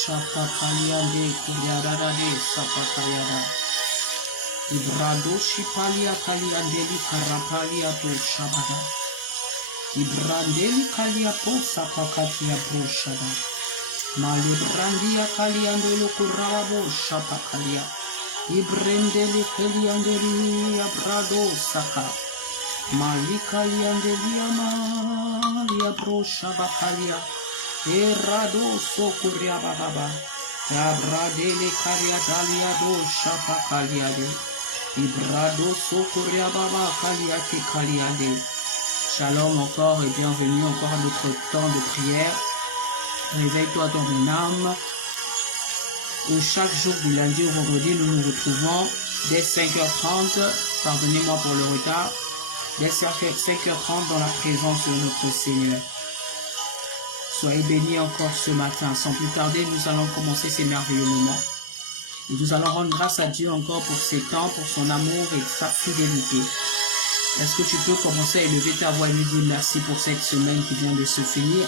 Shapakaliande Kuyarade Sapakayada Ibrado Shipalia Kaliandeli Karapalia to Shabada Ibrandeli Kalia Po Sapakatia Pro Shada Malibrandia Kaliandolo Kurabo Shapakalia Ibrendeli Kaliandeli Abrado Saka Malikaliandeli Amalia Pro Shabakalia Erado Sokuria Baba Abradele Karia Dalia do Shapakaliade Ibrado Sokuria Baba Kaliate Kaliade. Shalom encore et bienvenue encore à notre temps de prière. Réveille-toi dans mon âme. Où chaque jour du lundi au vendredi, nous nous retrouvons dès 5h30. Pardonnez-moi pour le retard. Dès 5h30 dans la présence de notre Seigneur. Soyez bénis encore ce matin. Sans plus tarder, nous allons commencer ces merveilleux moments. Et nous allons rendre grâce à Dieu encore pour ses temps, pour son amour et sa fidélité. Est-ce que tu peux commencer à élever ta voix et lui dire merci pour cette semaine qui vient de se finir?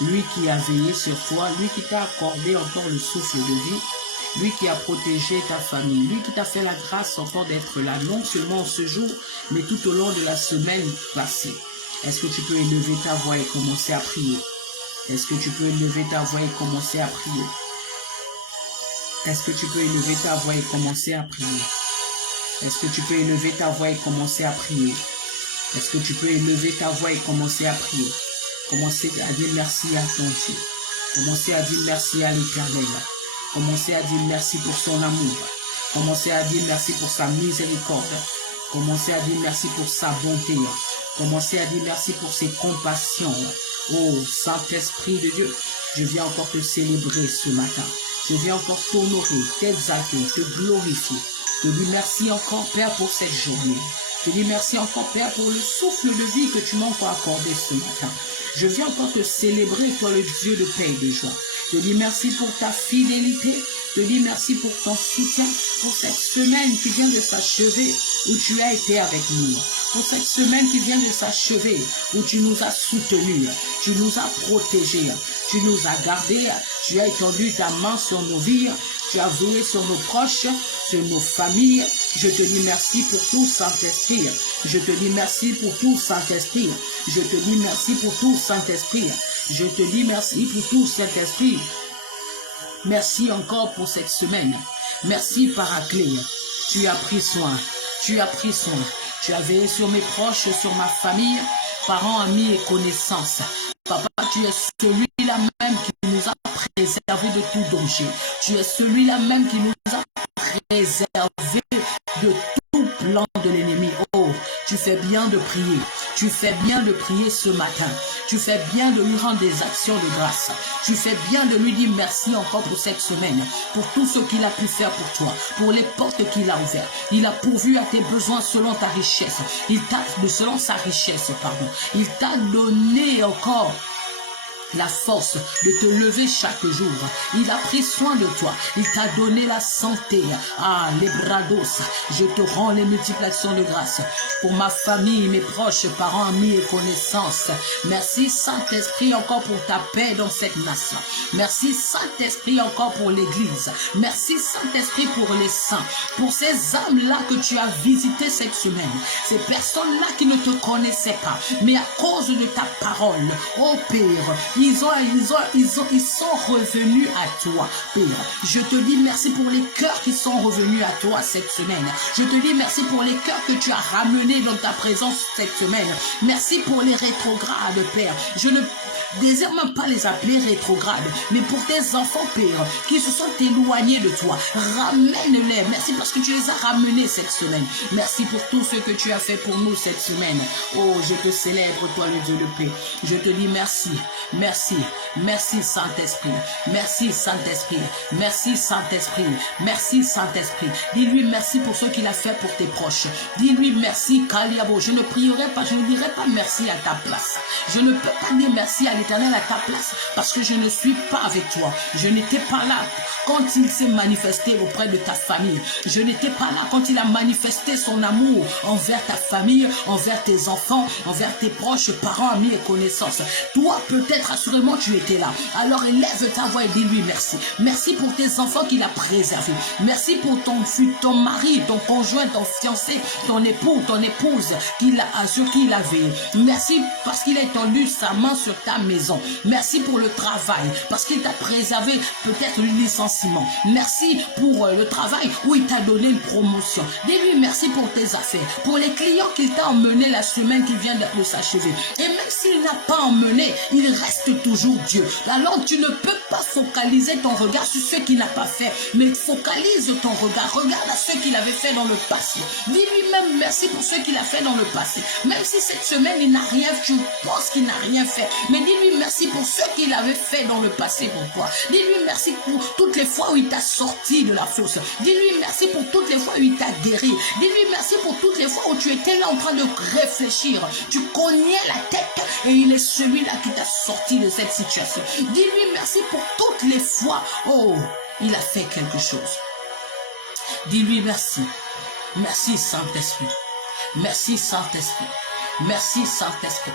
Lui qui a veillé sur toi, lui qui t'a accordé encore le souffle de vie, lui qui a protégé ta famille, lui qui t'a fait la grâce encore d'être là, non seulement ce jour, mais tout au long de la semaine passée. Est-ce que tu peux élever ta voix et commencer à prier? Est-ce que tu peux élever ta voix et commencer à prier? Est-ce que tu peux élever ta voix et commencer à prier? Est-ce que tu peux élever ta voix et commencer à prier? Est-ce que tu peux élever ta voix et commencer à prier? Commencez à dire merci à ton Dieu. Commencez à dire merci à l'Éternel. Commencez à dire merci pour son amour. Commencez à dire merci pour sa miséricorde. Commencez à dire merci pour sa bonté. Commencez à dire merci pour ses compassions. Oh, Saint-Esprit de Dieu, je viens encore te célébrer ce matin. Je viens encore t'honorer, t'exalter, te glorifier. Je te dis merci encore, Père, pour cette journée. Je te dis merci encore, Père, pour le souffle de vie que tu m'as encore accordé ce matin. Je viens encore te célébrer, toi, le Dieu de paix et de joie. Je te dis merci pour ta fidélité. Je te dis merci pour ton soutien, pour cette semaine qui vient de s'achever, où tu as été avec nous. Pour cette semaine qui vient de s'achever, où tu nous as soutenus, tu nous as protégés, tu nous as gardés, tu as étendu ta main sur nos vies, tu as veillé sur nos proches, sur nos familles. Je te dis merci pour tout, Saint-Esprit. Je te dis merci pour tout, Saint-Esprit. Je te dis merci pour tout, Saint-Esprit. Je te dis merci pour tout, Saint-Esprit. Merci encore pour cette semaine. Merci, Paraclet. Tu as pris soin. Tu as pris soin. Tu as veillé sur mes proches, sur ma famille, parents, amis et connaissances. Papa, tu es celui-là même qui nous a préservés de tout danger. Tu es celui-là même qui nous a préservés de tout plan de l'ennemi. Oh, tu fais bien de prier. Tu fais bien de prier ce matin. Tu fais bien de lui rendre des actions de grâce. Tu fais bien de lui dire merci encore pour cette semaine, pour tout ce qu'il a pu faire pour toi, pour les portes qu'il a ouvertes. Il a pourvu à tes besoins selon ta richesse. Selon sa richesse, pardon. Il t'a donné encore la force de te lever chaque jour. Il a pris soin de toi. Il t'a donné la santé. Ah, les brados, je te rends les multiplications de grâce pour ma famille, mes proches, parents, amis et connaissances. Merci Saint-Esprit encore pour ta paix dans cette nation. Merci Saint-Esprit encore pour l'Église. Merci Saint-Esprit pour les saints, pour ces âmes-là que tu as visitées cette semaine. Ces personnes-là qui ne te connaissaient pas, mais à cause de ta parole, oh Père, ils sont revenus à toi, Père. Je te dis merci pour les cœurs qui sont revenus à toi cette semaine. Je te dis merci pour les cœurs que tu as ramenés dans ta présence cette semaine. Merci pour les rétrogrades, Père. Je ne désire même pas les appeler rétrogrades, mais pour tes enfants, Père, qui se sont éloignés de toi, ramène-les. Merci parce que tu les as ramenés cette semaine. Merci pour tout ce que tu as fait pour nous cette semaine. Oh, je te célèbre, toi le Dieu de paix. Je te dis merci, merci, merci Saint-Esprit, merci Saint-Esprit, merci Saint-Esprit, merci Saint-Esprit. Dis-lui merci pour ce qu'il a fait pour tes proches. Dis-lui merci, Kaliabo. Je ne prierai pas, je ne dirai pas merci à ta place. Je ne peux pas dire merci à l'Éternel à ta place, parce que je ne suis pas avec toi. Je n'étais pas là quand il s'est manifesté auprès de ta famille. Je n'étais pas là quand il a manifesté son amour envers ta famille, envers tes enfants, envers tes proches, parents, amis et connaissances. Toi, peut-être, assurément, tu étais là. Alors élève ta voix et dis-lui merci. Merci pour tes enfants qu'il a préservés. Merci pour ton mari, ton conjoint, ton fiancé, ton époux, ton épouse, sur qui il a veillé. Merci parce qu'il a étendu sa main sur ta maison. Merci pour le travail, parce qu'il t'a préservé peut-être le licenciement. Merci pour le travail où il t'a donné une promotion. Dis-lui merci pour tes affaires, pour les clients qu'il t'a emmené la semaine qui vient de s'achever. Et même s'il n'a pas emmené, il reste toujours Dieu. Alors tu ne peux pas focaliser ton regard sur ce qu'il n'a pas fait, mais focalise ton regard. Regarde à ce qu'il avait fait dans le passé. Dis-lui même merci pour ce qu'il a fait dans le passé. Même si cette semaine il n'a rien fait, tu penses qu'il n'a rien fait, mais dis-lui merci pour ce qu'il avait fait dans le passé pour toi. Dis-lui merci pour toutes les fois où il t'a sorti de la fosse. Dis-lui merci pour toutes les fois où il t'a guéri. Dis-lui merci pour toutes les fois où tu étais là en train de réfléchir. Tu cognais la tête et il est celui-là qui t'a sorti de cette situation. Dis-lui merci pour toutes les fois. Oh, il a fait quelque chose. Dis-lui merci. Merci Saint-Esprit. Merci Saint-Esprit. Merci Saint-Esprit.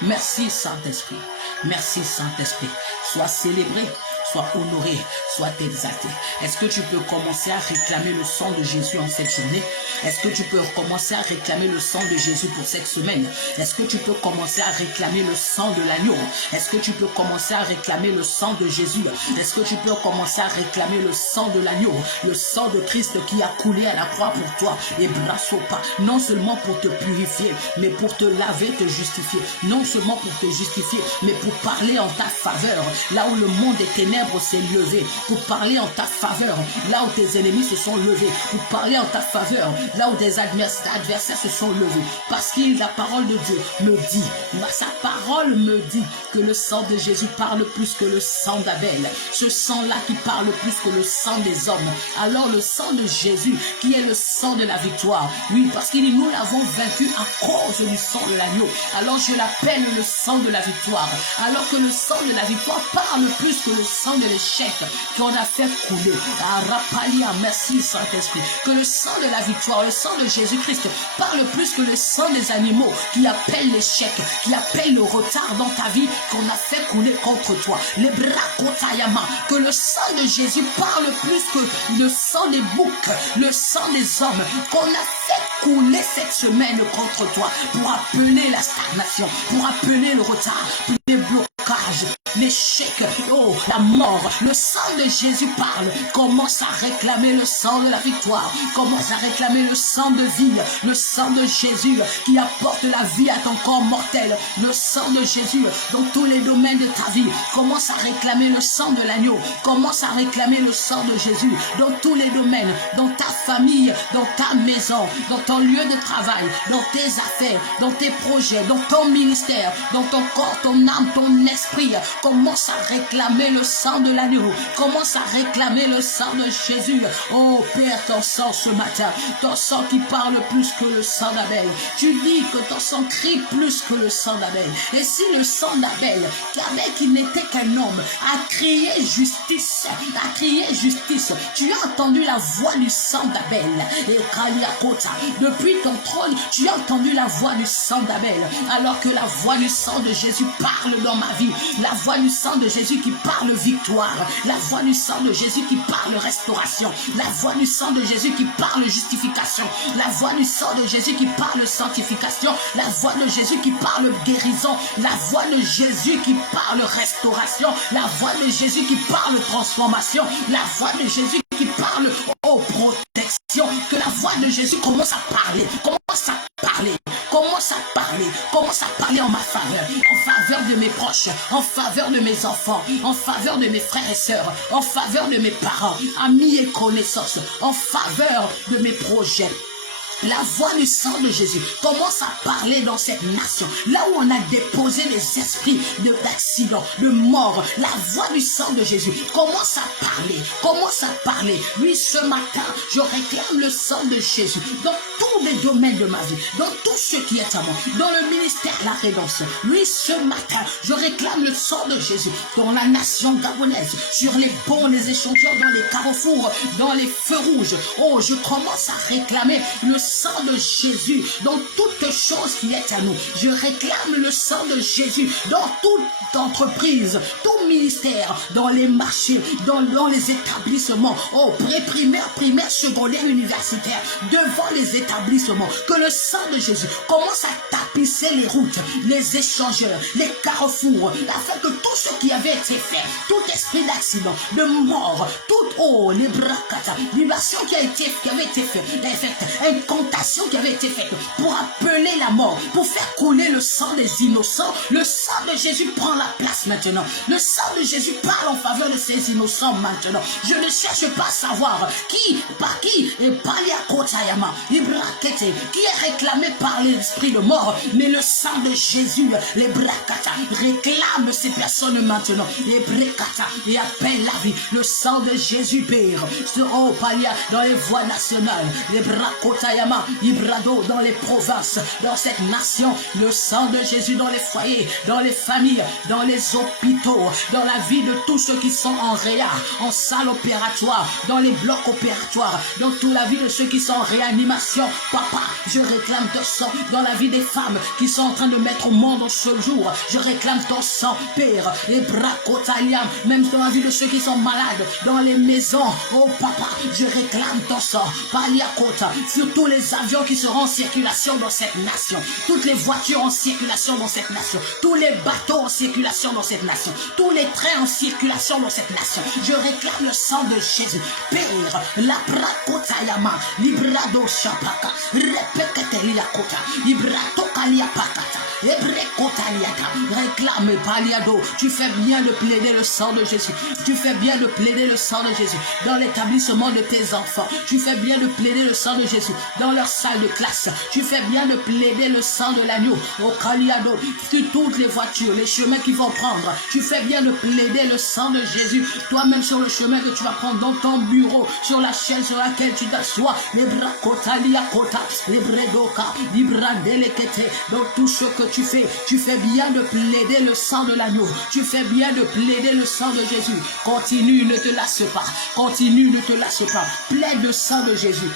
Merci Saint-Esprit. Merci Saint-Esprit. Sois célébré, sois honoré, sois exalté. Est-ce que tu peux commencer à réclamer le sang de Jésus en cette journée? Est-ce que tu peux commencer à réclamer le sang de Jésus pour cette semaine? Est-ce que tu peux commencer à réclamer le sang de l'agneau? Est-ce que tu peux commencer à réclamer le sang de Jésus? Est-ce que tu peux commencer à réclamer le sang de l'agneau? Le sang de Christ qui a coulé à la croix pour toi. Et brasso pas, non seulement pour te purifier, mais pour te laver, te justifier. Non seulement pour te justifier, mais pour parler en ta faveur. Là où le monde des ténèbres s'est levé, pour parler en ta faveur. Là où tes ennemis se sont levés, pour parler en ta faveur. Là où tes adversaires se sont levés. Parce que la parole de Dieu me dit, sa parole me dit que le sang de Jésus parle plus que le sang d'Abel. Ce sang-là qui parle plus que le sang des hommes. Alors le sang de Jésus qui est le sang de la victoire. Oui, parce que nous l'avons vaincu à cause du sang de l'agneau. Alors je l'appelle le sang de la victoire. Alors que le sang de la victoire parle plus que le sang de l'échec qu'on a fait couler. Arapalia, merci Saint-Esprit. Que le sang de la victoire, le sang de Jésus-Christ parle plus que le sang des animaux qui appellent l'échec, qui appellent le retard dans ta vie qu'on a fait couler contre toi. Les bras kotayama, que le sang de Jésus parle plus que le sang des boucs, le sang des hommes qu'on a fait couler cette semaine contre toi pour appeler la stagnation, pour appeler le retard, pour les blocages, l'échec, oh, la mort. Le sang de Jésus parle. Commence à réclamer le sang de la victoire. Commence à réclamer le sang de vie. Le sang de Jésus qui apporte la vie à ton corps mortel. Le sang de Jésus dans tous les domaines de ta vie. Commence à réclamer le sang de l'agneau. Commence à réclamer le sang de Jésus dans tous les domaines. Dans ta famille, dans ta maison, dans ton lieu de travail, dans tes affaires, dans tes projets, dans ton ministère, dans ton corps, ton âme, ton esprit. Commence à réclamer le sang de l'agneau. Commence à réclamer le sang de Jésus. Oh Père, ton sang ce matin, ton sang qui parle plus que le sang d'Abel. Tu dis que ton sang crie plus que le sang d'Abel. Et si le sang d'Abel, qui n'était qu'un homme, a crié justice, tu as entendu la voix du sang d'Abel. Et Kaliakota, depuis ton trône, tu as entendu la voix du sang d'Abel. Alors que la voix du sang de Jésus parle dans ma vie. La voix du sang de Jésus qui parle victoire. La voix du sang de Jésus qui parle restauration. La voix du sang de Jésus qui parle justification. La voix du sang de Jésus qui parle sanctification. La voix de Jésus qui parle guérison. La voix de Jésus qui parle restauration. La voix de Jésus qui parle transformation. La voix de Jésus qui parle protection. Que la voix de Jésus commence à parler. Commence à parler en ma faveur, en faveur de mes proches, en faveur de mes enfants, en faveur de mes frères et sœurs, en faveur de mes parents, amis et connaissances, en faveur de mes projets. La voix du sang de Jésus commence à parler dans cette nation. Là où on a déposé les esprits d'accident, de mort, la voix du sang de Jésus commence à parler. Commence à parler. Oui, ce matin, je réclame le sang de Jésus dans tous les domaines de ma vie, dans tout ce qui est à moi, dans le ministère de la rédemption. Oui, ce matin, je réclame le sang de Jésus dans la nation gabonaise, sur les ponts, les échangeurs, dans les carrefours, dans les feux rouges. Oh, je commence à réclamer le sang de Jésus dans toute chose qui est à nous. Je réclame le sang de Jésus dans toute entreprise, tout ministère, dans les marchés, dans les établissements, oh, pré-primaire, primaire, secondaire, universitaire, devant les établissements. Que le sang de Jésus commence à tapisser les routes, les échangeurs, les carrefours, afin que tout ce qui avait été fait, tout esprit d'accident, de mort, tout, les bracata, libération qui avait été faite, incantation qui avait été faite pour appeler la mort, pour faire couler le sang des innocents. Le sang de Jésus prend la place maintenant. Le sang de Jésus parle en faveur de ces innocents maintenant. Je ne cherche pas à savoir par qui, et Palia Kotayama, Ibrakete, qui est réclamé par l'esprit de mort, mais le sang de Jésus, les bracata, réclame ces personnes maintenant, les bracata, et appelle la vie. Le sang de Jésus, Père, oh Palia, dans les voies nationales, les Brakotayama, Ibrado, dans les provinces, dans cette nation, le sang de Jésus dans les foyers, dans les familles, dans les hôpitaux, dans la vie de tous ceux qui sont en réa, en salle opératoire, dans les blocs opératoires, dans toute la vie de ceux qui sont en réanimation. Papa, je réclame ton sang dans la vie des femmes qui sont en train de mettre au monde ce jour. Je réclame ton sang, Père, et Brakotayam, même dans la vie de ceux qui sont malades, dans les maisons. Oh papa, je réclame ton sang, Paliakota, sur tous les avions qui seront en circulation dans cette nation, toutes les voitures en circulation dans cette nation, tous les bateaux en circulation dans cette nation, tous les trains en circulation dans cette nation. Je réclame le sang de Jésus, Père, la Brakotayama, Librado Shapaka, Repeketeliakota, Librato Kaliapakata, réclame Paliado. Tu fais bien de plaider le sang de Jésus. Tu fais bien de plaider le sang de Jésus dans l'établissement de tes enfants. Tu fais bien de plaider le sang de Jésus dans leur salle de classe. Tu fais bien de plaider le sang de l'agneau au Kaliado sur toutes les voitures, les chemins qu'ils vont prendre. Tu fais bien de plaider le sang de Jésus toi-même sur le chemin que tu vas prendre dans ton bureau, sur la chaise sur laquelle tu t'assois. Les Brakotaliakota, les Bredoka, les Bradelekete, dans tout ce que tu fais bien de plaider le sang de l'agneau. Tu fais bien de plaider le sang de Jésus. Continue, ne te lasse pas. Continue, ne te lasse pas. Plaide le sang de Jésus.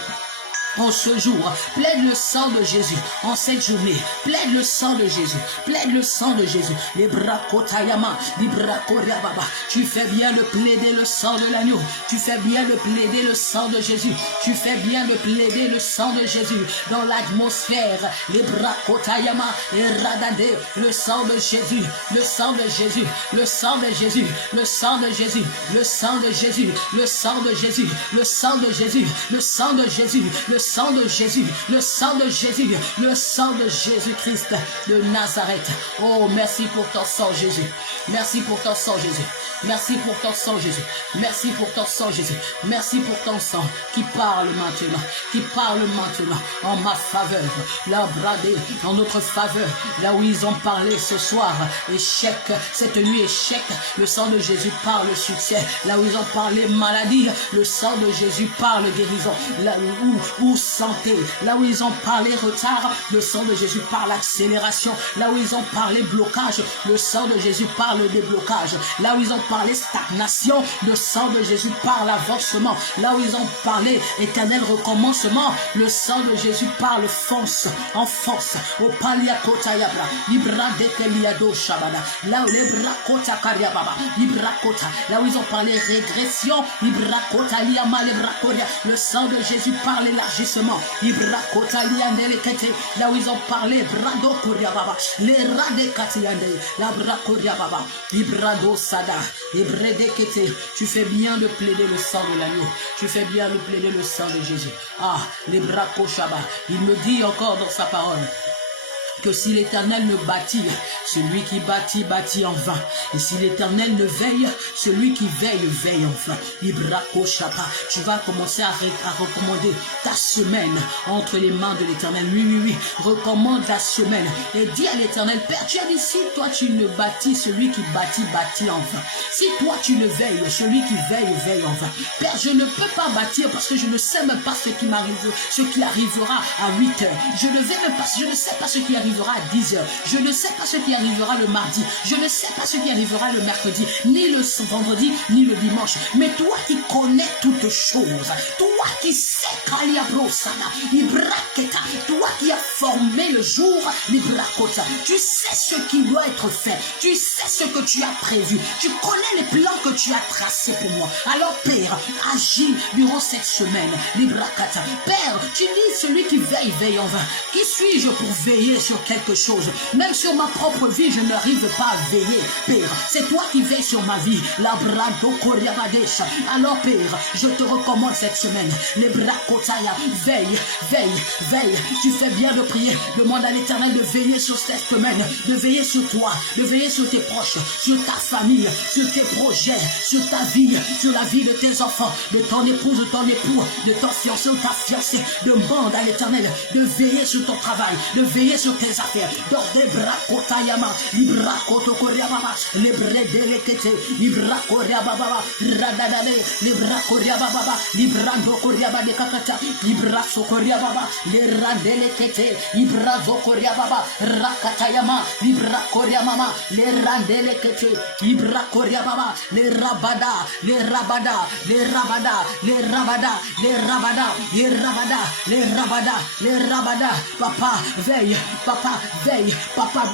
En ce jour, plaide le sang de Jésus. En cette journée, plaide le sang de Jésus. Plaide le sang de Jésus. Les Brakotayama, les Brakoriababa. Tu fais bien de plaider le sang de l'agneau. Tu fais bien de plaider le sang de Jésus. Tu fais bien de plaider le sang de Jésus dans l'atmosphère. Les Brakotayama et Radade, le sang de Jésus, le sang de Jésus, le sang de Jésus, le sang de Jésus, le sang de Jésus, le sang de Jésus, le sang de Jésus, le sang de Jésus, le sang de Jésus, le sang de Jésus, le sang de Jésus-Christ de Nazareth. Oh, merci pour ton sang, Jésus. Merci pour ton sang, Jésus. Merci pour ton sang, Jésus. Merci pour ton sang, Jésus. Merci pour ton sang qui parle maintenant, qui parle maintenant en ma faveur. Là, bradé, en notre faveur, là où ils ont parlé ce soir, échec, cette nuit, échec, le sang de Jésus parle succès. Là où ils ont parlé maladie, le sang de Jésus parle guérison. Là où santé, là où ils ont parlé retard, le sang de Jésus parle accélération. Là où ils ont parlé blocage, le sang de Jésus parle déblocage. Là où ils ont parlé stagnation, le sang de Jésus parle avancement. Là où ils ont parlé éternel recommencement, le sang de Jésus parle force, en force. Au paliakota yabra, ibra dekeliado shabada. Là où les brakota kariababa, ibrakota. Là où ils ont parlé régression, ibrakota liama lebrakoria. Le sang de Jésus parle élargissement. Ibrakota liandelekete. Là où ils ont parlé brado kuriababa, les radekatiande, la brakoriababa, ibrado sada. Tu fais bien de plaider le sang de l'agneau. Tu fais bien de plaider le sang de Jésus. Ah, les bras koshaba. Il me dit encore dans sa parole. que si l'Éternel ne bâtit, celui qui bâtit, bâtit en vain. Et si l'Éternel ne veille, celui qui veille, veille en vain. Tu vas commencer à recommander ta semaine entre les mains de l'Éternel. Oui. Recommande la semaine et dis à l'Éternel, Père, tu as dit, si toi tu ne bâtis, celui qui bâtit, bâtit en vain. Si toi tu ne veilles, celui qui veille, veille en vain. Père, je ne peux pas bâtir parce que je ne sais même pas ce qui arrivera à 8 heures. Je ne sais pas ce qui arrivera à 10 heures. Je ne sais pas ce qui arrivera le mardi. Je ne sais pas ce qui arrivera le mercredi, ni le vendredi, ni le dimanche. Mais toi qui connais toutes choses, toi qui sais, toi qui as formé le jour, tu sais ce qui doit être fait. Tu sais ce que tu as prévu. Tu connais les plans que tu as tracés pour moi. Alors Père, agis durant cette semaine. Père, tu dis celui qui veille, veille en vain. Qui suis-je pour veiller sur quelque chose? Même sur ma propre vie, je n'arrive pas à veiller. Père, c'est toi qui veilles sur ma vie. Alors Père, je te recommande cette semaine. Les brakotaya, veille. Tu fais bien de prier. Demande à l'Éternel de veiller sur cette semaine, de veiller sur toi, de veiller sur tes proches, sur ta famille, sur tes projets, sur ta vie, sur la vie de tes enfants, de ton épouse, de ton époux, de ton fiancé ou ta fiancée. Demande à l'Éternel de veiller sur ton travail, de veiller sur tes affaires. Dordé brakotayama, librakotokoriababa, lebredelekete, librakoriababa, radadade, librakoriababa, librandokoriabade kakata, librasokoriababa, lerandelekete, librazokoriababa, rakatayama, librakoriamama, lerandelekete, librakoriababa, lerabada, lerabada, lerabada, lerabada, lerabada, lerabada, lerabada, lerabada. Papa, veille, papa,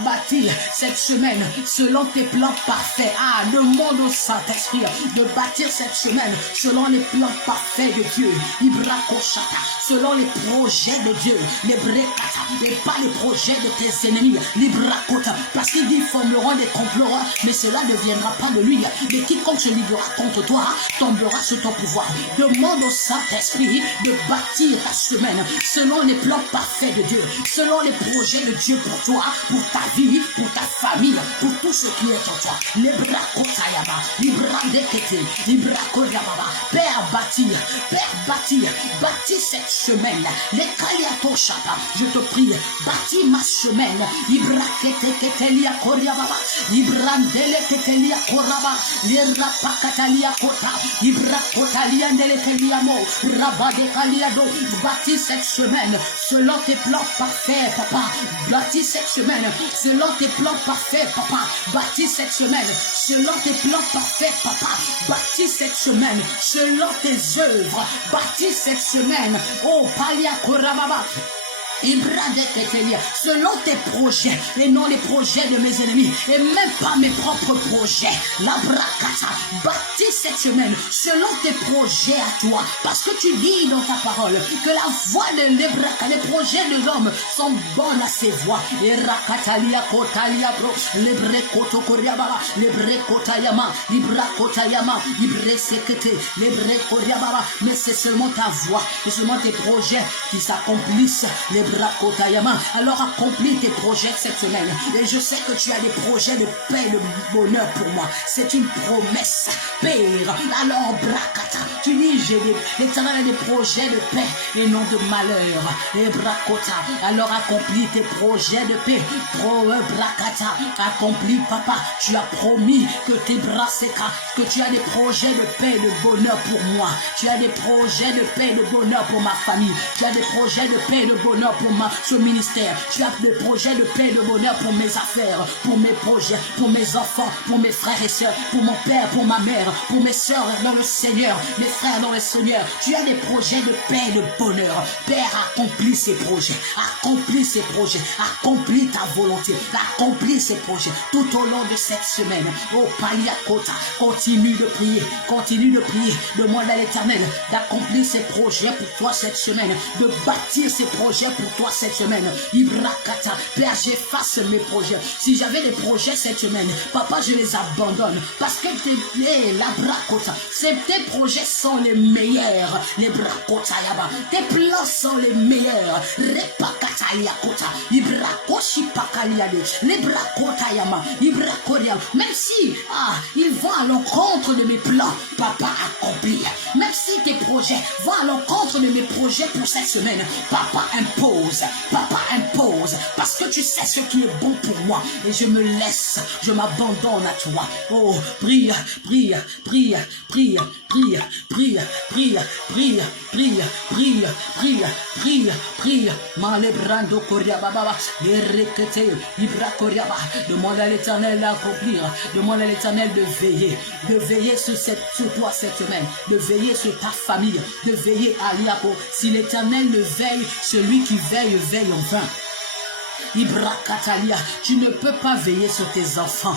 bâtis cette semaine selon tes plans parfaits. Ah, demande au Saint-Esprit de bâtir cette semaine selon les plans parfaits de Dieu. Ibrakoshata, selon les projets de Dieu. Les brekata, et pas les projets de tes ennemis. Librakota, parce qu'ils dit formeront des complots, mais cela ne viendra pas de lui. Mais quiconque se livrera contre toi tombera sous ton pouvoir. Demande au Saint-Esprit de bâtir ta semaine selon les plans parfaits de Dieu, selon les projets de Dieu pour toi, pour ta vie, pour ta famille, pour tout ce qui est en toi. Librakotayaba, librandekete, librakoyababa. Père, bâtis cette semaine. Les kaliato chapa, je te prie, bâtis ma semaine. Libraketeketelia koryababa, librandeleketelia koraba, lirapakatalia kota, librakotalia nelekeliamo, rabadekaliado. Bâtis cette semaine selon tes plans parfaits, papa. Bâtis cette semaine selon tes plans parfaits, papa. Bâtis cette semaine selon tes plans parfaits, papa. Bâtis cette semaine selon tes œuvres. Bâtis cette semaine, oh Palia Korababa. Selon tes projets et non les projets de mes ennemis et même pas mes propres projets. La brakata, bâtis cette semaine selon tes projets à toi, parce que tu dis dans ta parole que la voix de les projets de l'homme sont bonnes à ses voix. Et rakatalia kotalia bro, les brekoto koriababa, les brekotayama, librakotayama, libresekete, les brekoriababa. Mais c'est seulement ta voix, c'est seulement tes projets qui s'accomplissent. Les alors accomplis tes projets cette semaine. Et je sais que tu as des projets de paix, de bonheur pour moi. C'est une promesse. Père, alors brakata, tu dis, l'Éternel a des projets de paix et non de malheur. Et brakota, alors accomplis tes projets de paix. Brakata, accomplis, papa. Tu as promis que tes bras séca, que tu as des projets de paix et de bonheur pour moi. Tu as des projets de paix et de bonheur pour ma famille. Tu as des projets de paix et de bonheur pour ce ministère. Tu as des projets de paix et de bonheur pour mes affaires, pour mes projets, pour mes enfants, pour mes frères et sœurs, pour mon père, pour ma mère, pour mes sœurs dans le Seigneur, mes frères dans le Seigneur. Tu as des projets de paix et de bonheur. Père, accomplis ces projets, accomplis ces projets, accomplis ta volonté, accomplis ces projets tout au long de cette semaine. Oh Paliakota, continue de prier, demande à l'Éternel d'accomplir ces projets pour toi cette semaine, de bâtir ces projets pour toi cette semaine. Ibrakata. Père, j'efface mes projets. Si j'avais des projets cette semaine, papa, je les abandonne. Parce que tes projets sont les meilleurs. Les brakota yaba. Tes plans sont les meilleurs. Repakata yakota. Ibrakoshi pakaliade. Les brakota yama. Ibrakoria. Même si ils vont à l'encontre de mes plans, papa accomplit. Même si tes projets vont à l'encontre de mes projets pour cette semaine, papa impose. Papa impose. Parce que tu sais ce qui est bon pour moi. Et je me laisse. Je m'abandonne à toi. Oh, prie, prie, prie, prie, prie, prie, prie, prie, prie, prie, prie, prie, prie. Malebrando koria baba, erekete, ibra koria ba. Demande à l'Éternel d'accomplir. Demande à l'Éternel de veiller sur toi cette semaine, de veiller sur ta famille, de veiller à l'Iapo. Si l'Éternel le veille, celui qui veille, veille en vain. Ibrakatalia, tu ne peux pas veiller sur tes enfants.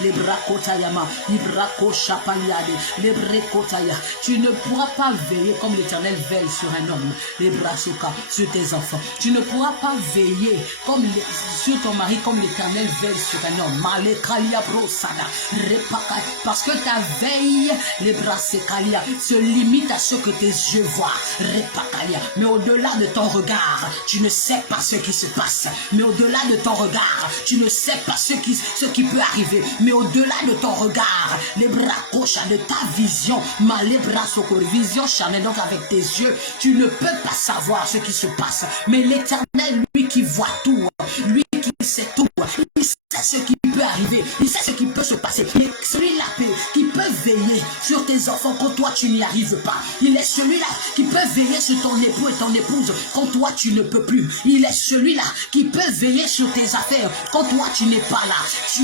Les brakotayama, Ibrako Chapaliade, les brekotaya. Tu ne pourras pas veiller comme l'Éternel veille sur un homme. Les brasoka, sur tes enfants. Tu ne pourras pas veiller sur ton mari comme l'Éternel veille sur un homme. Malekalia brosada, repaka. Parce que ta veille, les brasekalia, se limite à ce que tes yeux voient. Repakalia. Mais au-delà de ton regard, tu ne sais pas ce qui se passe. Mais au-delà de ton regard, tu ne sais pas ce qui peut arriver. Mais au-delà de ton regard, les bras cocha de ta vision, les bras socor, vision charnelle, donc avec tes yeux, tu ne peux pas savoir ce qui se passe. Mais l'Éternel, lui qui voit tout, lui qui sait tout, il sait ce qui peut arriver, il sait ce qui peut se passer. Il est celui-là qui peut veiller sur tes enfants quand toi tu n'y arrives pas. Il est celui-là qui peut veiller sur ton époux et ton épouse quand toi tu ne peux plus. Il est celui-là qui peut veiller sur tes affaires quand toi tu n'es pas là,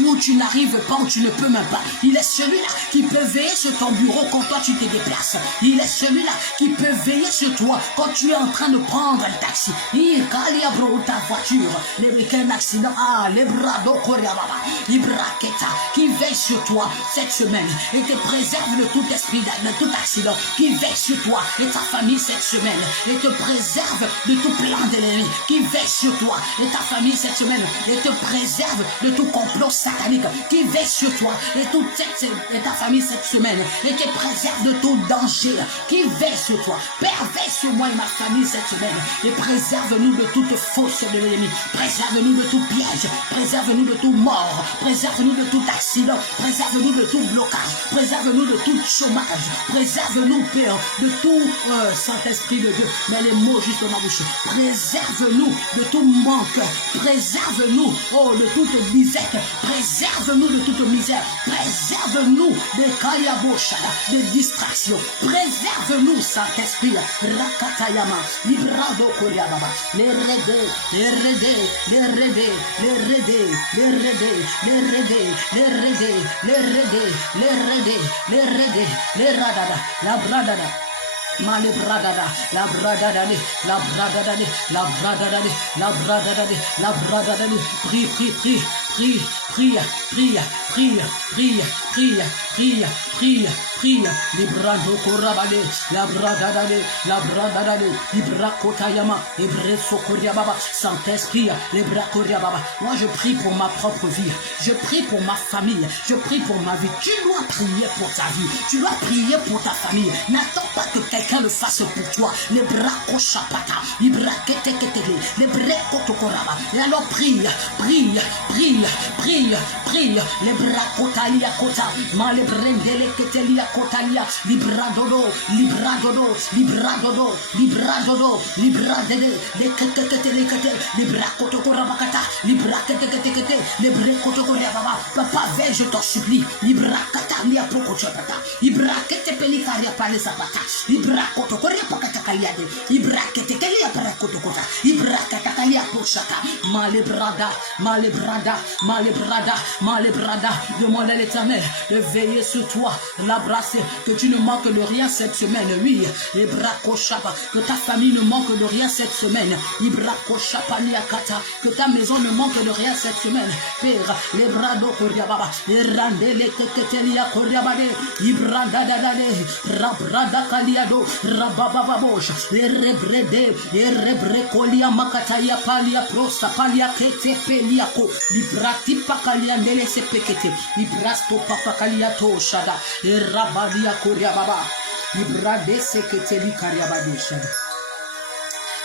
où tu n'arrives pas, où tu ne peux même pas. Il est celui-là qui peut veiller sur ton bureau quand toi tu te déplaces. Il est celui-là qui peut veiller sur toi quand tu es en train de prendre un taxi. Il calibre ta voiture, un accident, les bras qui veille sur toi cette semaine et te préserve de tout esprit, de tout accident, qui veille sur toi et ta famille cette semaine et te préserve de tout plan de l'ennemi, qui veille sur toi et ta famille cette semaine et te préserve de tout complot satanique, qui veille sur toi et ta famille cette semaine et te préserve de tout danger, qui veille sur toi. Père, veille sur moi et ma famille cette semaine et préserve-nous de toute fausse de l'ennemi, préserve-nous de tout piège, préserve-nous de tout mort, préserve-nous de tout accident, préserve-nous de tout blocage, préserve-nous de tout chômage, préserve-nous, Père, de tout Saint-Esprit de Dieu. Mais les mots juste dans ma bouche, préserve-nous de tout manque, préserve-nous, de toute misère, préserve-nous de toute misère, préserve-nous des kayaboshala, des distractions, préserve-nous, Saint-Esprit, Rakatayama, Librado Koryababa, les redés, les redés, les redés, les redés, les redés, les redés, les redés, les redés, les redés, les redés, les radada, la bradada. Male bradada, la bradada, la bradada, la bradada, la bradada, la bradada, prie, prie, prie, prie, prie, prie, prie, prie, prie, prie, prie, prie, librando korabale, la bradada, la bradada, librakotayama, ebreso koryababa, Saint-Esprit, librakoryababa. Moi je prie pour ma propre vie, je prie pour ma famille, je prie pour ma vie. Tu dois prier pour ta vie, tu dois prier pour ta famille. N'attends pas que quelqu'un le fasse pour toi. Les bras koshapata, les bras keteketele, les bras kotokoraba. Et alors prie, prie, prie, prie, prie. Les bras kotalia kota, ma les brendele ketelia kotalia, libra dodo, libra dodo, libra dodo, libra dodo, libra dede, les keteketele kete, les bras kotokoraba kata, les bras keteketele, les bras kotokoraba. Papa, veille, je t'en supplie. Libra katalia pokochapata, libra ketepeli karia pale sapata, libra kotokoria pakatakalia, libra ketekelia parakotokota, libra katakalia pochaka, malebrada, malebrada, malebrada, malebrada. Demande à l'Éternel de veiller sur toi, que tu ne manques de rien cette semaine, oui, que ta famille ne manque de rien cette semaine, que ta maison ne manque de rien cette semaine, Père, les brado Koriababa, les randele Keketelia Koriabade, Ibradadade, Rabrada Kaliado, Rabababosh, les rebrede, les rebrecolia Makataya Palia Prosta, Palia Kete Peliako, Librati Pakalia Nele Sepekete, Librasto Papakaliato Shada, et Rabadia Koriababa, Librade Seketeli Kariabade Shada.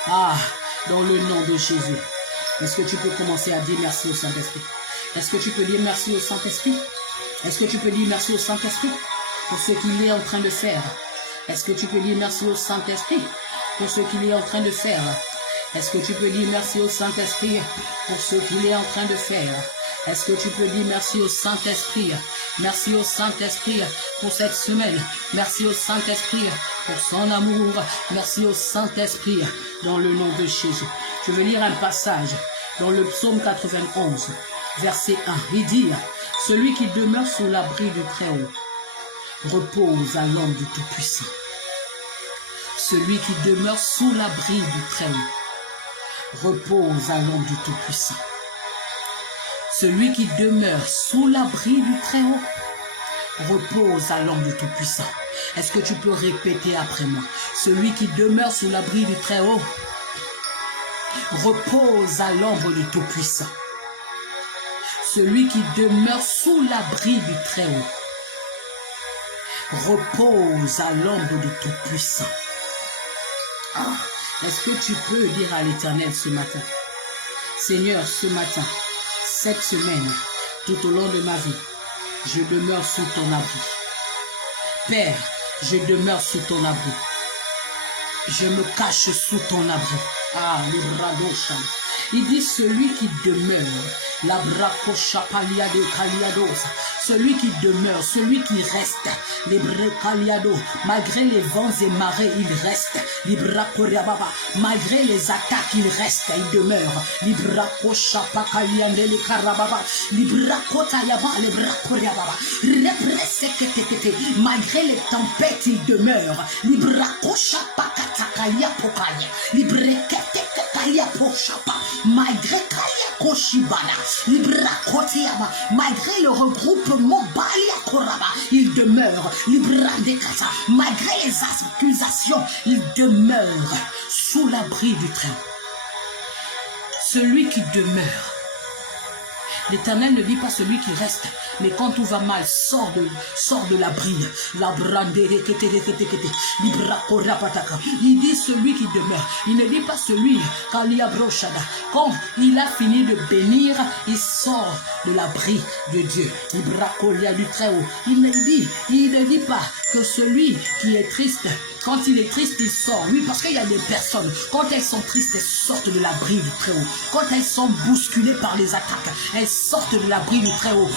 Ah, dans le nom de Jésus. Est-ce que tu peux commencer à dire merci au Saint-Esprit? Est-ce que tu peux dire merci au Saint-Esprit? Est-ce que tu peux dire merci au Saint-Esprit pour ce qu'il est en train de faire? Est-ce que tu peux dire merci au Saint-Esprit pour ce qu'il est en train de faire? Est-ce que tu peux dire merci au Saint-Esprit pour ce qu'il est en train de faire? Est-ce que tu peux dire merci au Saint-Esprit? Merci au Saint-Esprit pour cette semaine. Merci au Saint-Esprit pour son amour. Merci au Saint-Esprit dans le nom de Jésus. Je veux lire un passage dans le psaume 91, verset 1. Il dit, « Celui qui demeure sous l'abri du Très-Haut repose à l'ombre du Tout-Puissant. » Celui qui demeure sous l'abri du Très-Haut repose à l'ombre du Tout-Puissant. Celui qui demeure sous l'abri du Très-Haut repose à l'ombre du Tout-Puissant. Est-ce que tu peux répéter après moi? Celui qui demeure sous l'abri du Très-Haut repose à l'ombre du Tout-Puissant. Celui qui demeure sous l'abri du Très-Haut repose à l'ombre du Tout-Puissant. Ah, est-ce que tu peux dire à l'Éternel ce matin, Seigneur, ce matin, cette semaine, tout au long de ma vie, je demeure sous ton abri. Père, je demeure sous ton abri. Je me cache sous ton abri. Ah, le bradosha. Il dit celui qui demeure, la bracocha palia de caliados, celui qui demeure, celui qui reste, les brecaliados, malgré les vents et marées, il reste, les bracoriababa, malgré les attaques, il reste, il demeure, les bracocha pacaliande, les carababa, les bracotayaba, les bracoriababa, malgré les tempêtes, il demeure, les bracocha pacatakalia pokalia, les brekete pochapa, malgré malgré le regroupement il demeure, malgré les accusations, il demeure sous l'abri du Très-Haut. Celui qui demeure, l'Éternel ne dit pas celui qui reste, mais quand tout va mal, sort de l'abri. Il dit celui qui demeure. Il ne dit pas celui quand il a fini de bénir, il sort de l'abri de Dieu. Du Très-Haut. Il ne dit pas que celui qui est triste, quand il est triste, il sort. Oui, parce qu'il y a des personnes, quand elles sont tristes, elles sortent de l'abri du Très-Haut. Quand elles sont bousculées par les attaques, elles sortent de l'abri du Très-Haut.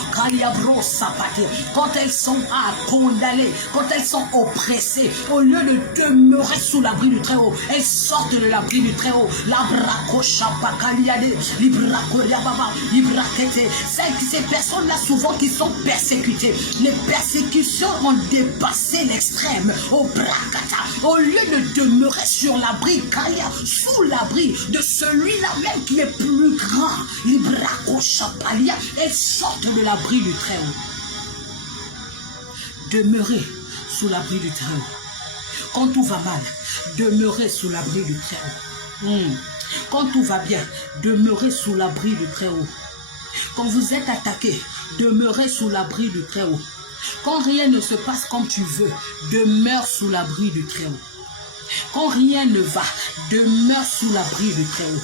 Quand elles sont condamnées, quand elles sont oppressées, au lieu de demeurer sous l'abri du Très-Haut, elles sortent de l'abri du Très-Haut. Ces personnes-là, souvent, qui sont persécutées, les persécutions ont dépassé l'extrême. Au lieu de demeurer sur l'abri, sous l'abri de celui-là même qui est plus grand, elles sortent de l'abri du Très-Haut. Demeurez sous l'abri du Très-Haut. Quand tout va mal, demeurez sous l'abri du Très-Haut. Quand tout va bien, demeurez sous l'abri du Très-Haut. Quand vous êtes attaqué, demeurez sous l'abri du Très-Haut. Quand rien ne se passe comme tu veux, demeure sous l'abri du Très-Haut. Quand rien ne va, demeure sous l'abri du Très-Haut.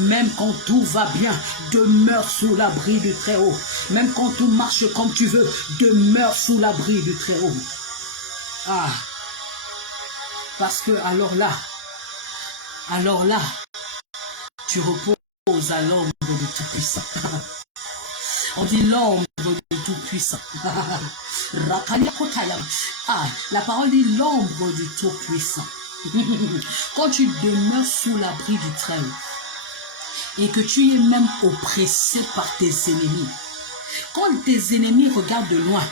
Même quand tout va bien, demeure sous l'abri du Très-Haut. Même quand tout marche comme tu veux, demeure sous l'abri du Très-Haut. Ah, parce que alors là, tu reposes à l'ombre du Tout-Puissant. On dit l'ombre du Tout-Puissant. Ah, la parole dit l'ombre du Tout-Puissant. Quand tu demeures sous l'abri du Très-Haut et que tu es même oppressé par tes ennemis, quand tes ennemis regardent de loin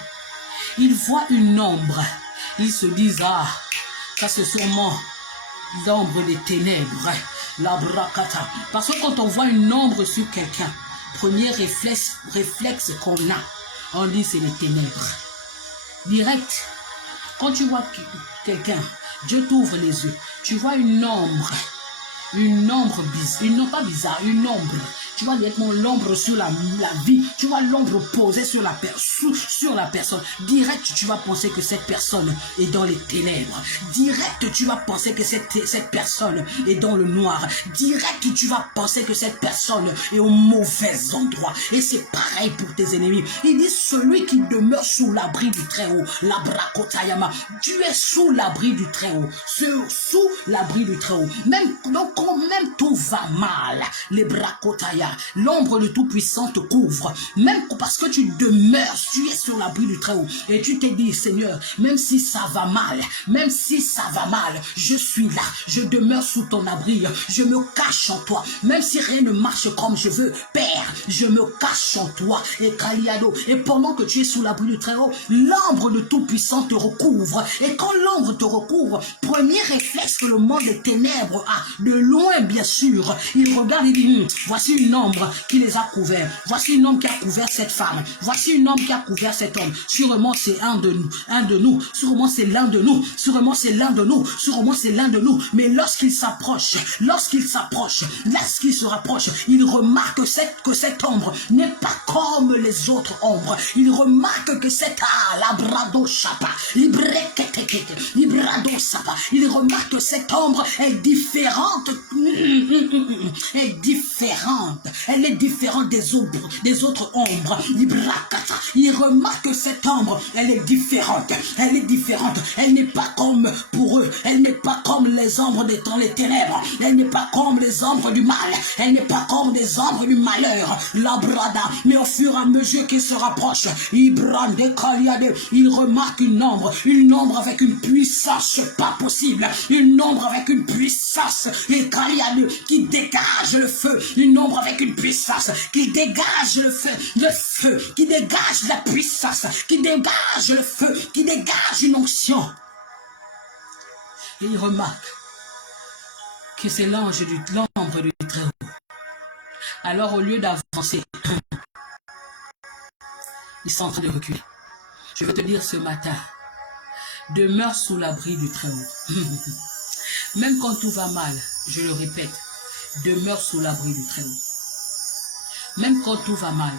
Ils voient une ombre. Ils se disent, ah, ça c'est sûrement l'ombre des ténèbres. La bracata. Parce que quand on voit une ombre sur quelqu'un, premier réflexe qu'on a, on dit c'est les ténèbres. Direct. Quand tu vois quelqu'un, Dieu t'ouvre les yeux, tu vois une ombre bizarre, non pas bizarre, une ombre. Tu vois directement l'ombre sur la vie, tu vois l'ombre posée sur la personne. Direct, tu vas penser que cette personne est dans les ténèbres. Direct, tu vas penser que cette personne est dans le noir. Direct, tu vas penser que cette personne est au mauvais endroit. Et c'est pareil pour tes ennemis. Il dit celui qui demeure sous l'abri du Très-Haut, la Brakotayama. Tu es sous l'abri du Très-Haut. Sous l'abri du Très-Haut. Donc quand même tout va mal, les Brakotaya, l'ombre du Tout-Puissant te couvre. Même parce que tu demeures, tu es sur l'abri du Très-Haut. Et tu te dis, Seigneur, même si ça va mal, je suis là. Je demeure sous ton abri. Je me cache en toi. Même si rien ne marche comme je veux, Père, je me cache en toi. Et Kaliado. Et pendant que tu es sous l'abri du Très-Haut, l'ombre du Tout-Puissant te recouvre. Et quand l'ombre te recouvre, premier réflexe que le monde des ténèbres a, de loin bien sûr, il regarde et dit, voici une ombre qui les a couverts. Voici une ombre qui a couvert cette femme. Voici une ombre qui a couvert cet homme. Sûrement c'est un de nous. Sûrement c'est l'un de nous. Sûrement c'est l'un de nous. Sûrement c'est l'un de nous. Mais lorsqu'il se rapproche, il remarque que cette ombre n'est pas comme les autres ombres. Il remarque que cette labrado chapa, il remarque que cette ombre est différente. Elle est différente des autres ombres. Il remarque que cette ombre, elle est différente. Elle n'est pas comme pour eux. Elle n'est pas comme les ombres dans les ténèbres. Elle n'est pas comme les ombres du mal. Elle n'est pas comme les ombres du malheur. La brada. Mais au fur et à mesure qu'il se rapproche, il remarque une ombre avec une puissance pas possible. Une ombre avec une puissance qui dégage le feu. Une ombre avec une puissance qui dégage le feu, qui dégage la puissance, qui dégage le feu, qui dégage une onction. Et il remarque que c'est l'ombre du Très-Haut. Alors au lieu d'avancer, ils sont en train de reculer. Je veux te dire ce matin, demeure sous l'abri du Très-Haut. Même quand tout va mal, je le répète, demeure sous l'abri du Très-Haut. Même quand tout va mal,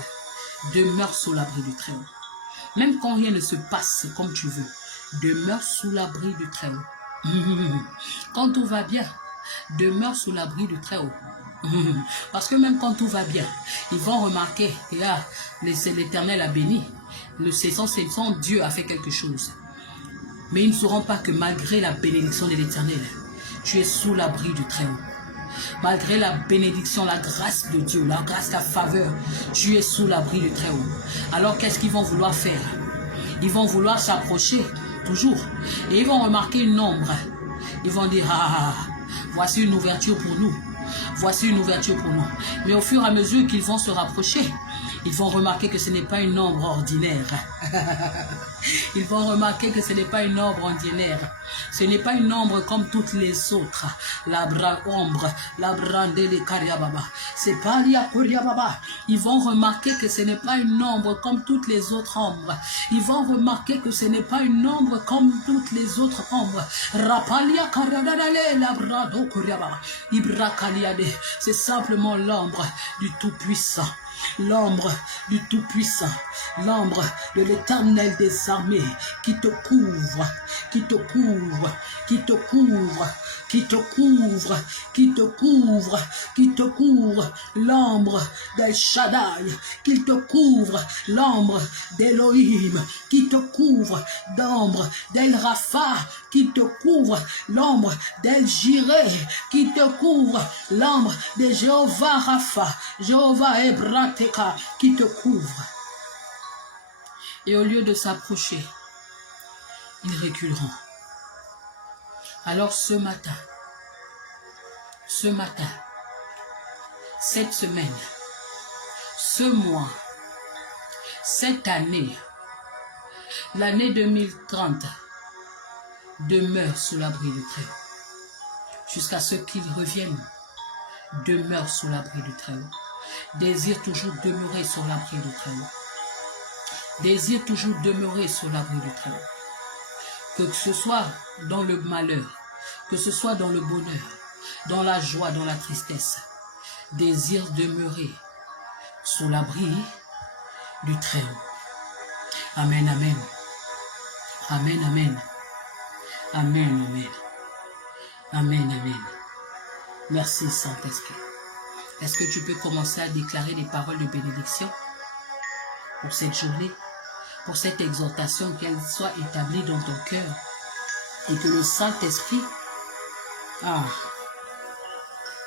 demeure sous l'abri du Très-Haut. Même quand rien ne se passe comme tu veux, demeure sous l'abri du Très-Haut. Quand tout va bien, demeure sous l'abri du Très-Haut. Parce que même quand tout va bien, ils vont remarquer, et là, l'Éternel a béni, c'est sans Dieu a fait quelque chose. Mais ils ne sauront pas que malgré la bénédiction de l'Éternel, tu es sous l'abri du Très-Haut. Malgré la bénédiction, la grâce de Dieu, la grâce, la faveur, tu es sous l'abri du Très-Haut. Alors qu'est-ce qu'ils vont vouloir faire? Ils vont vouloir s'approcher, toujours. Et ils vont remarquer une ombre. Ils vont dire, voici une ouverture pour nous. Voici une ouverture pour nous. Mais au fur et à mesure qu'ils vont se rapprocher, ils vont remarquer que ce n'est pas une ombre ordinaire. Ils vont remarquer que ce n'est pas une ombre ordinaire. Ce n'est pas une ombre comme toutes les autres. Ombre, la brandele kariababa. C'est pas baba. Ils vont remarquer que ce n'est pas une ombre comme toutes les autres ombres. Ils vont remarquer que ce n'est pas une ombre comme toutes les autres ombres. Rapalia kariadale la brado kariababa. Ibra kaliade. C'est simplement l'ombre du Tout-Puissant. L'ombre du Tout-Puissant, l'ombre de l'Éternel des armées qui te couvre, qui te couvre, qui te couvre, qui te couvre, qui te couvre, qui te couvre, l'ombre d'El Shaddai, qui te couvre, l'ombre d'Elohim, qui te couvre, l'ombre d'El Rapha, qui te couvre, l'ombre d'El Jireh, qui te couvre, l'ombre de Jéhovah Rapha, Jéhovah Ebrateka, qui te couvre. Et au lieu de s'approcher, ils reculeront. Alors ce matin, cette semaine, ce mois, cette année, L'année 2030 demeure sous l'abri du Très-Haut. Jusqu'à ce qu'il revienne, demeure sous l'abri du Très-Haut. Désire toujours demeurer sur l'abri du Très-Haut. Désire toujours demeurer sur l'abri du Très-Haut. Que ce soit dans le malheur, que ce soit dans le bonheur, dans la joie, dans la tristesse, désire demeurer sous l'abri du Très-Haut. Amen, amen. Amen, amen. Amen, amen. Amen, amen. Merci, Saint-Esprit. Est-ce que tu peux commencer à déclarer des paroles de bénédiction pour cette journée, pour cette exhortation, qu'elle soit établie dans ton cœur et que le Saint-Esprit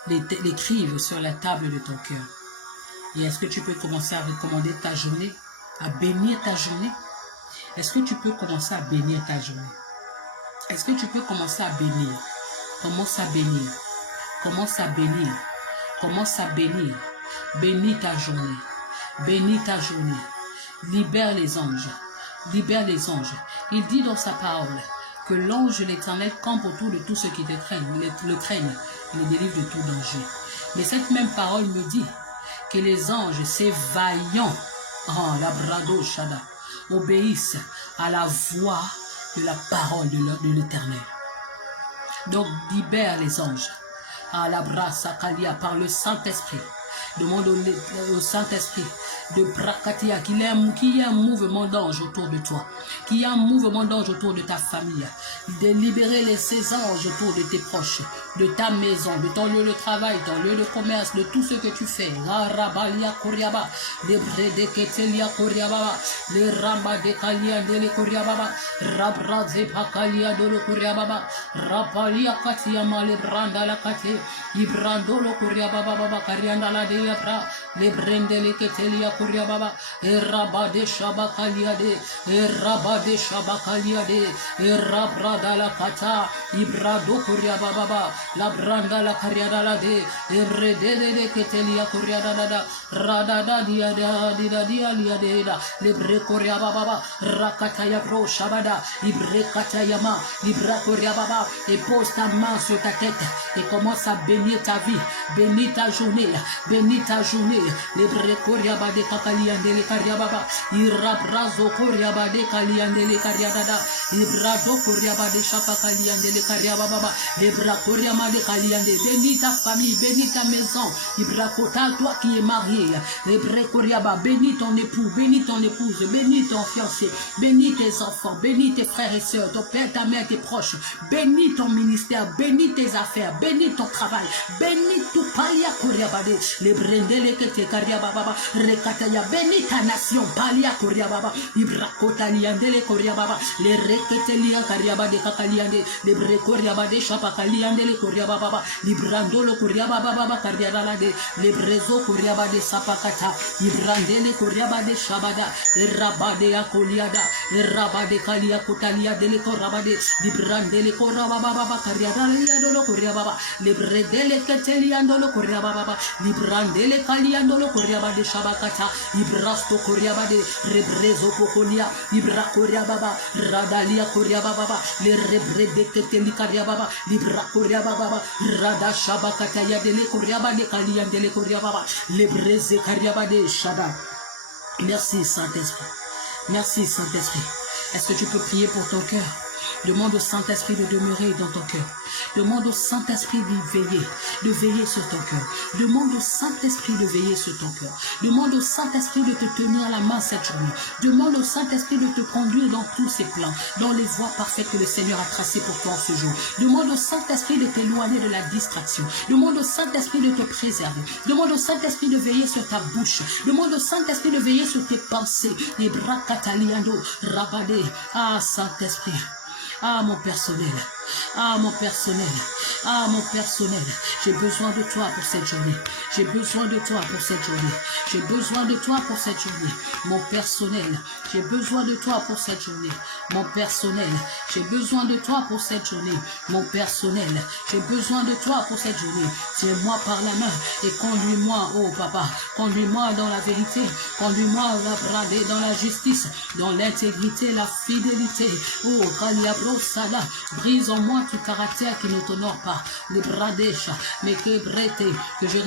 l'écrive sur la table de ton cœur. Et est-ce que tu peux commencer à recommander ta journée, à bénir ta journée? Est-ce que tu peux commencer à bénir ta journée? Est-ce que tu peux commencer à bénir? Commence à bénir. Commence à bénir. Commence à bénir. Bénis ta journée. Bénis ta journée. Libère les anges. Libère les anges. Il dit dans sa parole que l'ange de l'Éternel campe autour de tous ceux qui te craignent, le craignent, et les délivre de tout danger. Mais cette même parole me dit que les anges, ces vaillants, la brado shada, obéissent à la voix de la parole de l'Éternel. Donc libère les anges à la brasa kalia par le Saint-Esprit. Demande au Saint-Esprit de Brakatia qu'il y ait un mouvement d'ange autour de toi, qu'il y ait un mouvement d'ange autour de ta famille, de libérer ces anges autour de tes proches, de ta maison, de ton lieu de travail, ton lieu de commerce, de tout ce que tu fais. Rabalia Koryaba, les Brede Ketelia Koryaba, les Ramba de Kalia de Koryaba, Rabra Zepakalia de Koryaba, Rapalia Katiama, les Branda la Kate, Ibrandolo Koryaba, Karianda la Deapra, les Brendele Ketelia Koryaba, et Rabade Shabakaliade, et Rabade Shabakaliade, et Rabrada la Kata, Ibrado Koryaba, la Branda la Kariada la de, et Redele Ketelia Koryada, Radada Diada, les Bre Koryaba, Rakataya Pro Shabada, Ibre Katayama, Ibra Koryaba, et pose ta main sur ta tête et commence à bénir ta vie, bénis ta journée, bénis ta journée, les Bre Koryaba de Kakaliande le Karyababa, Irabrazo Koryaba de Kaliande le Karyada, Ibrado Koryaba de Chapakaliande le Karyababa, Ibra Koryama de Kaliande, bénis ta famille, bénis ta maison, Ibra Kota, toi qui es marié, Ibra Koryaba, bénis ton époux, bénis ton épouse, bénis ton fiancé, bénis tes enfants, bénis tes frères et sœurs, ton père, ta mère, tes proches, bénis ton ministère, bénis tes affaires, bénis ton travail, bénis tout Palia Koryaba de, les Brendele Kete Karyababa, Rekataya, bénis ta nation, Palia Koryababa, Ibra Kota Liandele Koryababa, les Reketelia Karyaba de Kakaliande, les Bre Koryaba de Chapakaliande le Koryababa, Librandolo Koryababa Karyada de, les Brezo Koryaba de Sapakata, Ibrandele Koryaba de Shabada, Rabade Akoliada, Rabade Kalia Kotalia de Korabade, Librandele Korababa Karyada Liadolo Koryababa, les Bredele Keteliandolo Koryababa, Librandele Kaliandolo Koryaba de Shabakata, Ibrasto Koryaba de Rebrezo Pokolia, Ibra Koryababa, Radalia Koryababa, les Rebrede Keteli Karyababa, Libra Koryababa, Rada Shabakata Yadele Koryaba de Kaliandele Koryababa, les Breze Karyaba de Shada. Merci Saint-Esprit. Merci Saint-Esprit. Est-ce que tu peux prier pour ton cœur? Demande au Saint-Esprit de demeurer dans ton cœur. Demande au Saint-Esprit de veiller sur ton cœur. Demande au Saint-Esprit de veiller sur ton cœur. Demande au Saint-Esprit de te tenir la main cette journée. Demande au Saint-Esprit de te conduire dans tous ses plans, dans les voies parfaites que le Seigneur a tracées pour toi en ce jour. Demande au Saint-Esprit de t'éloigner de la distraction. Demande au Saint-Esprit de te préserver. Demande au Saint-Esprit de veiller sur ta bouche. Demande au Saint-Esprit de veiller sur tes pensées. Les bras cataliando, rabadé. Ah, Saint-Esprit. Ah, mon personnel. Ah, mon personnel. Ah, mon personnel, j'ai besoin de toi pour cette journée. J'ai besoin de toi pour cette journée. J'ai besoin de toi pour cette journée. Mon personnel, j'ai besoin de toi pour cette journée. Mon personnel, j'ai besoin de toi pour cette journée. Mon personnel, j'ai besoin de toi pour cette journée. Tiens-moi par la main et conduis-moi, oh papa, conduis-moi dans la vérité, conduis-moi dans la justice, dans l'intégrité, la fidélité. Oh, Kaliabrosala, brise en moi tout caractère qui ne t'honore pas. Le bradesha, mais que je